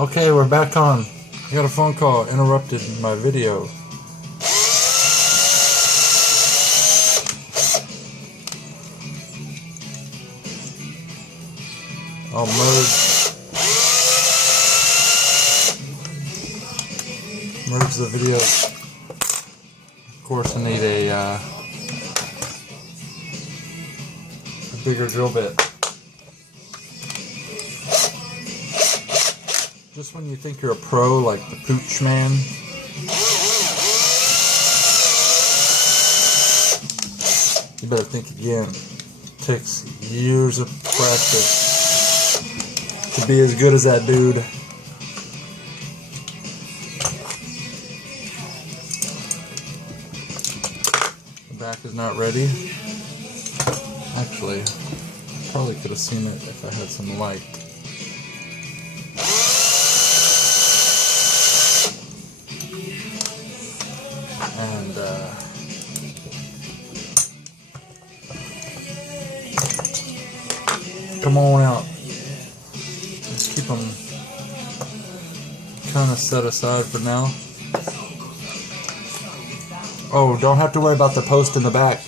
Okay, we're back on. I got a phone call, interrupted my video. I'll merge the video. Of course, I need a bigger drill bit. Just when you think you're a pro, like the Pooch Man, you better think again. It takes years of practice to be as good as that dude. The back is not ready. Actually, I probably could have seen it if I had some light. And come on out. Let's keep them kind of set aside for now. Oh, don't have to worry about the post in the back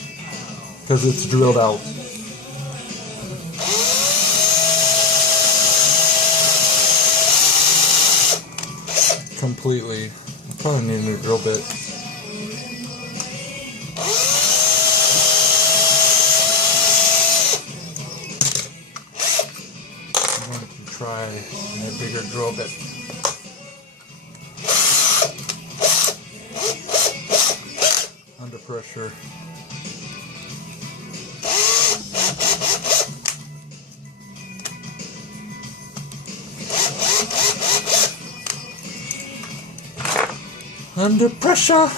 because it's drilled out. Completely. I probably need a new drill bit. Try a bigger drill bit. Under pressure. Under pressure.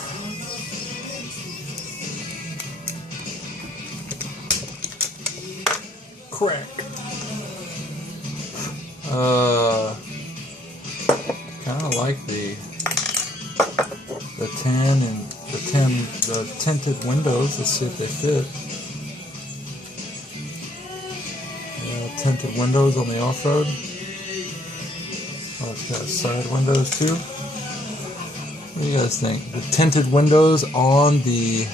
Crack. Kind of like the tan and the tinted windows. Let's see if they fit. Yeah, tinted windows on the Offroad. Oh, it's got side windows too. What do you guys think? The tinted windows on the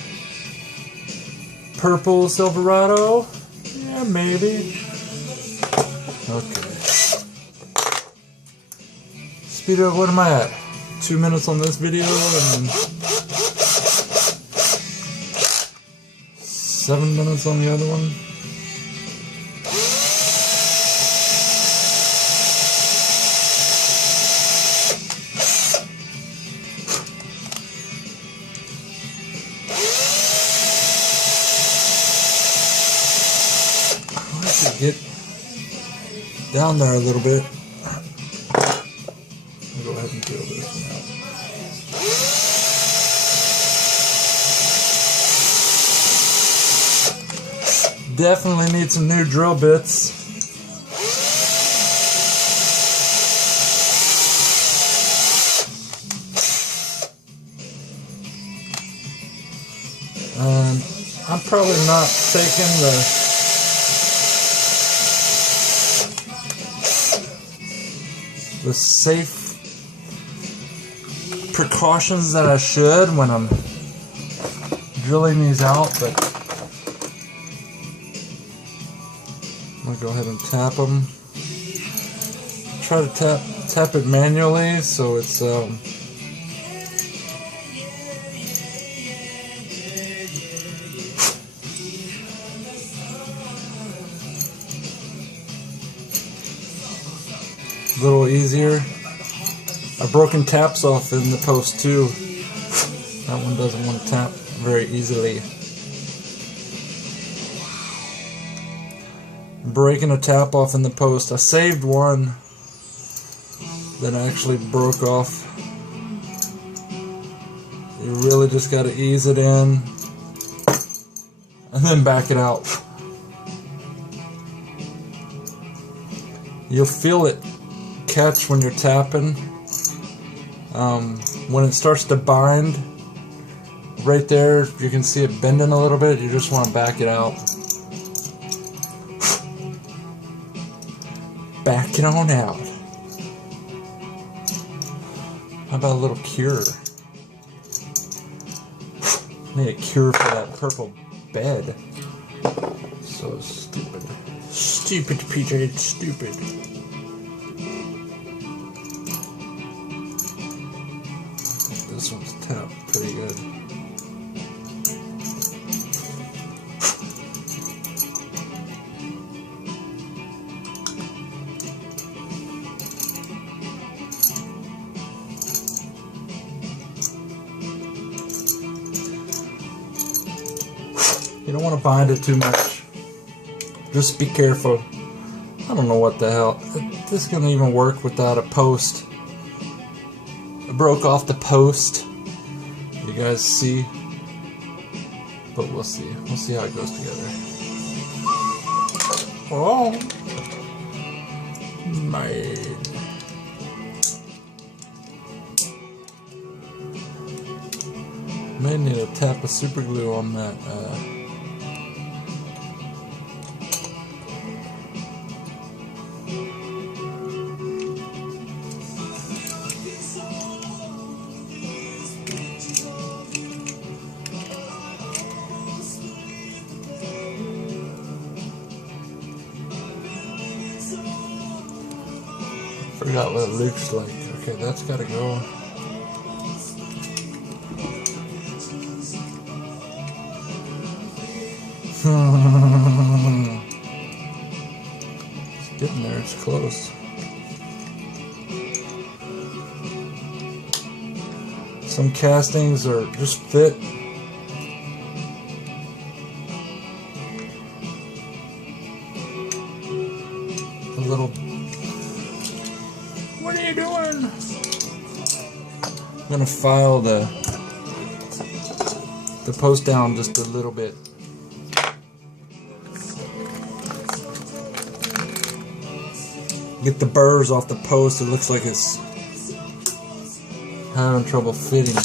purple Silverado? Yeah, maybe. Okay. Speed up, what am I at? 2 minutes on this video and 7 minutes on the other one. I like to get down there a little bit. Go ahead and drill this one out. Definitely need some new drill bits. And I'm probably not taking the safe precautions that I should when I'm drilling these out, but I'm gonna go ahead and tap them. Try to tap it manually so it's a little easier. I've broken taps off in the post too. That one doesn't want to tap very easily. Breaking a tap off in the post. I saved one that actually broke off. You really just got to ease it in and then back it out. You'll feel it catch when you're tapping. When it starts to bind, right there, you can see it bending a little bit. You just want to back it out. Back it on out. How about a little cure? Need a cure for that purple bed. So stupid. Stupid, Peter, it's stupid. This one's tapped pretty good. You don't want to bind it too much. Just be careful. I don't know what the hell. This is gonna even work without a post. I broke off the post. You guys see? But we'll see. We'll see how it goes together. Oh, man. May need to tap a super glue on that. Forgot what it looks like. Okay, that's gotta go. It's getting there, it's close. Some castings are just fit. A little. What are you doing? I'm gonna file the post down just a little bit. Get the burrs off the post. It looks like it's having trouble fitting.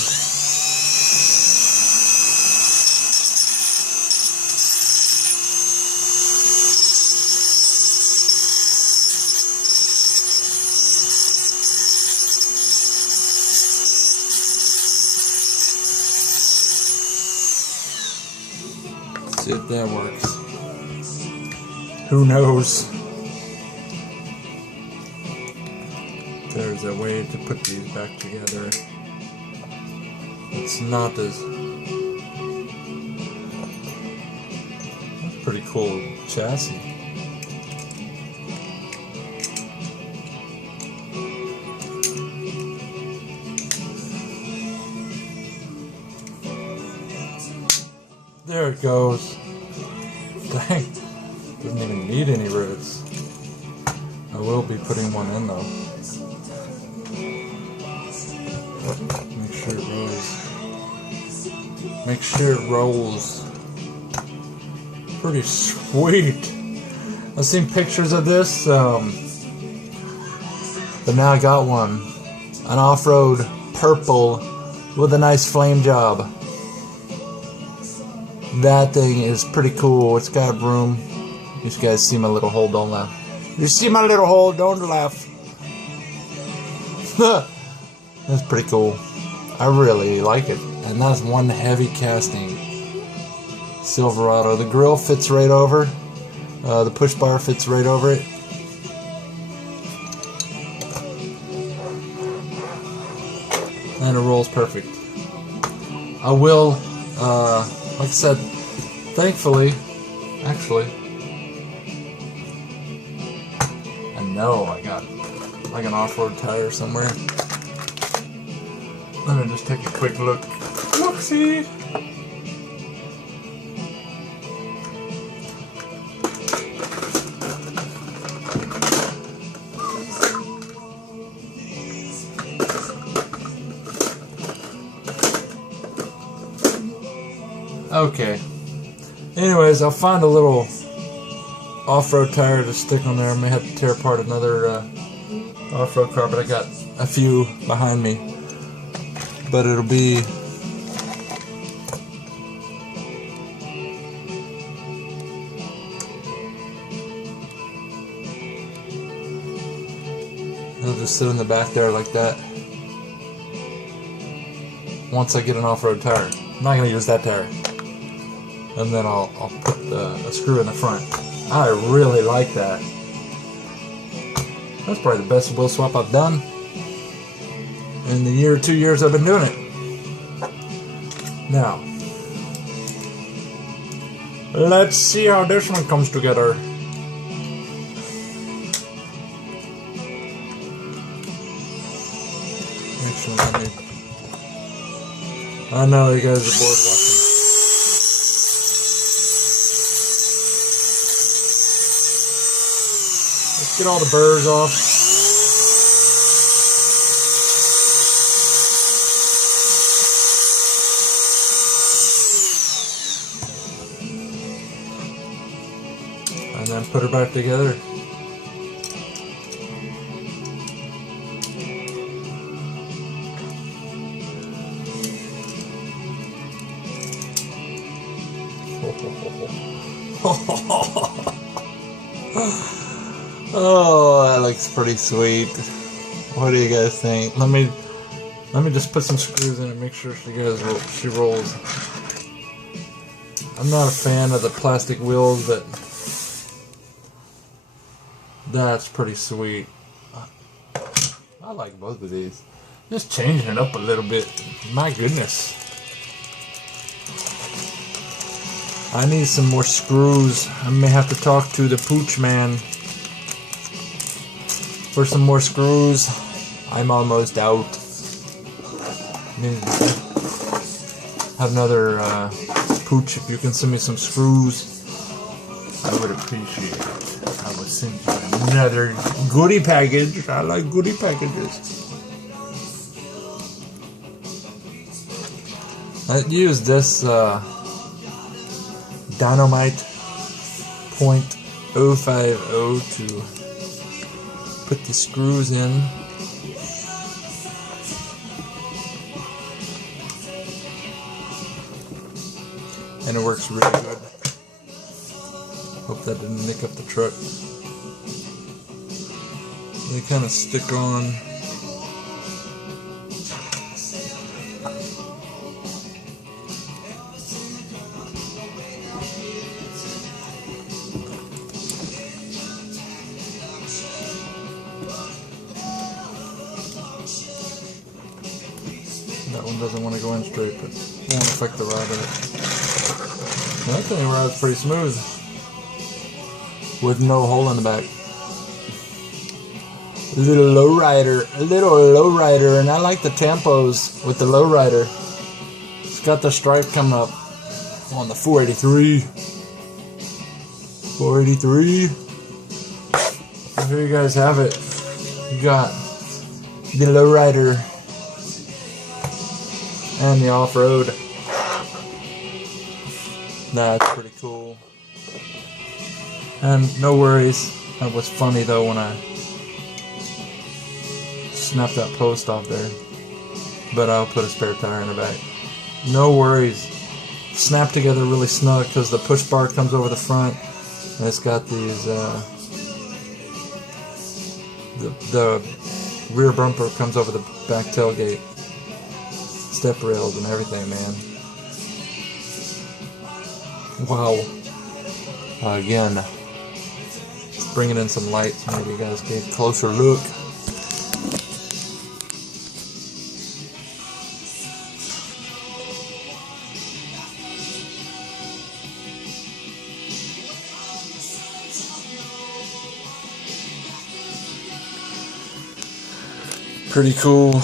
See if that works. Who knows? There's a way to put these back together. It's not as... That's a pretty cool chassis. There it goes. Dang. Doesn't even need any rivets. I will be putting one in though. Make sure it rolls. Make sure it rolls. Pretty sweet. I've seen pictures of this, but now I got one. An off-road purple with a nice flame job. That thing is pretty cool. It's got room. You guys see my little hole, don't laugh. You see my little hole, don't laugh. That's pretty cool. I really like it. And that's one heavy casting Silverado. The grill fits right over. The push bar fits right over it. And it rolls perfect. I will, like I said, thankfully, actually, I know I got like an off-road tire somewhere. Let me just take a quick look. Look-see! Okay. Anyways, I'll find a little off-road tire to stick on there. I may have to tear apart another off-road car, but I got a few behind me. But it'll be... It'll just sit in the back there like that. once I get an off-road tire. I'm not going to use that tire. And then I'll put a screw in the front. I really like that. That's probably the best wheel swap I've done in the year or 2 years I've been doing it. Now, let's see how this one comes together. Actually, I know you guys are bored watching. Let's get all the burrs off. And then put her back together. Oh, that looks pretty sweet. What do you guys think? Let me just put some screws in and make sure she rolls. I'm not a fan of the plastic wheels, but that's pretty sweet. I like both of these. Just changing it up a little bit. My goodness. I need some more screws. I may have to talk to the pooch man for some more screws. I'm almost out. Have another pooch, if you can send me some screws, I would appreciate it. I would send you another goodie package. I like goodie packages. I used this Dynamite .050 to put the screws in. And it works really good. Hope that didn't nick up the truck. They kind of stick on. That one doesn't want to go in straight, but it won't affect the ride of it. That thing rides pretty smooth with no hole in the back. A little lowrider, and I like the tempos with the lowrider. It's got the stripe coming up on the 483. 483. So here you guys have it. You got the lowrider and the off-road. That's pretty cool. And no worries. That was funny though when I snapped that post off there. But I'll put a spare tire in the back. No worries. Snap together really snug because the push bar comes over the front. And it's got these the rear bumper comes over the back tailgate. Step rails and everything, man. Wow. Again, let's bring it in some light so maybe you guys get a closer look. Pretty cool.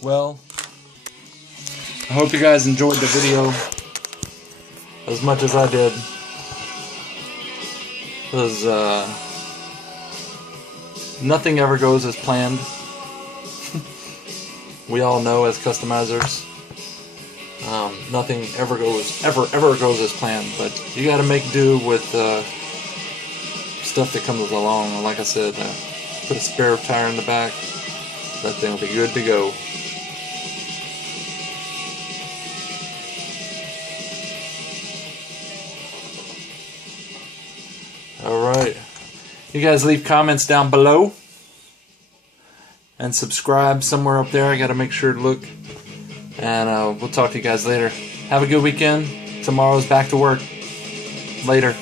Well, I hope you guys enjoyed the video as much as I did. Because nothing ever goes as planned. We all know as customizers, nothing ever goes as planned. But you got to make do with stuff that comes along. And like I said, put a spare tire in the back. That thing will be good to go. Alright. You guys leave comments down below. and subscribe somewhere up there. I got to make sure to look. And we'll talk to you guys later. Have a good weekend. Tomorrow's back to work. Later.